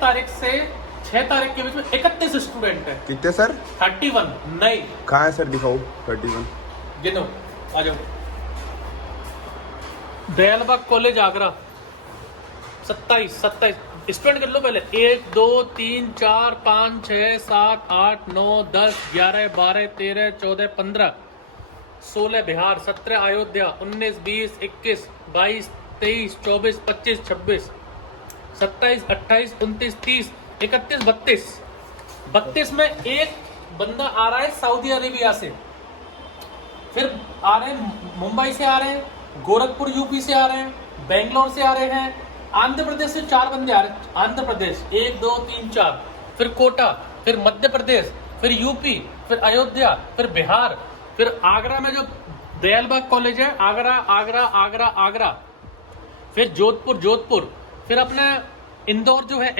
तारीख से 6 तारीख के बीच में 31 स्टूडेंट है। कितने सर? 31 नहीं। कहाँ है सर, दिखाओ 31। गिनो, आ जाओ। दयालबाग कॉलेज आगरा 27 स्टूडेंट कर लो पहले। 1 2 3 4 5 6 7 8 9 10 11 12 13 14 15 16 बिहार, 17 अयोध्या, 19 20 21 22 23 24 25 26 27 28 29 30 31 32 में एक बंदा आ रहा है सऊदी अरेबिया से, फिर आ रहे हैं मुंबई से, आ रहे हैं गोरखपुर यूपी से, आ रहे हैं बेंगलोर से, आ रहे हैं आंध्र प्रदेश से 4 बंदे आ रहे हैं। आंध्र प्रदेश 1 2 3 4, फिर कोटा, फिर मध्य प्रदेश, फिर यूपी, फिर अयोध्या, फिर बिहार, फिर आगरा में जो दयालबाग कॉलेज है, आगरा आगरा आगरा आगरा, फिर जोधपुर, फिर अपने इंदौर जो है